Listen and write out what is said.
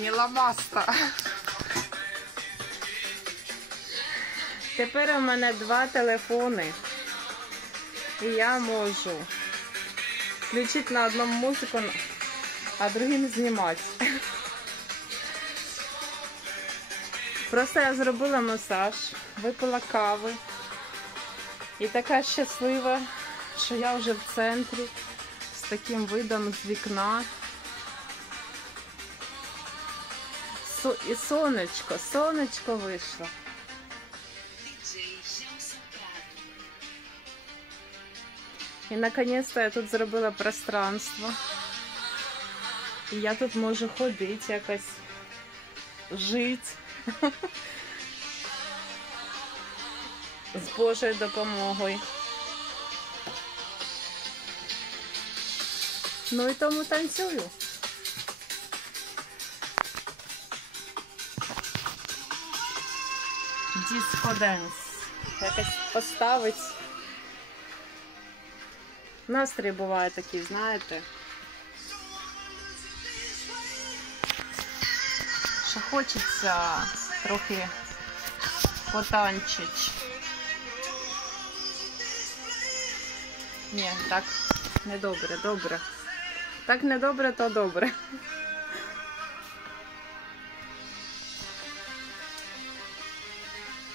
Зніла маста. Тепер у мене 2 телефони. І я можу включити на одному музику, а другим знімати. Просто я зробила масаж, випила кави. І така щаслива, що я вже в центрі, з таким видом з вікна. І сонечко вийшло. І наконец-то я тут зробила пространство. І я тут можу ходити якось, жити. З Божою допомогою. Ну і тому танцюю. Диско-денс. Якось поставить. Настрій буває такий, знаєте. Що хочеться трохи потанчити. Ні, так недобре, добре. Так недобре, то добре.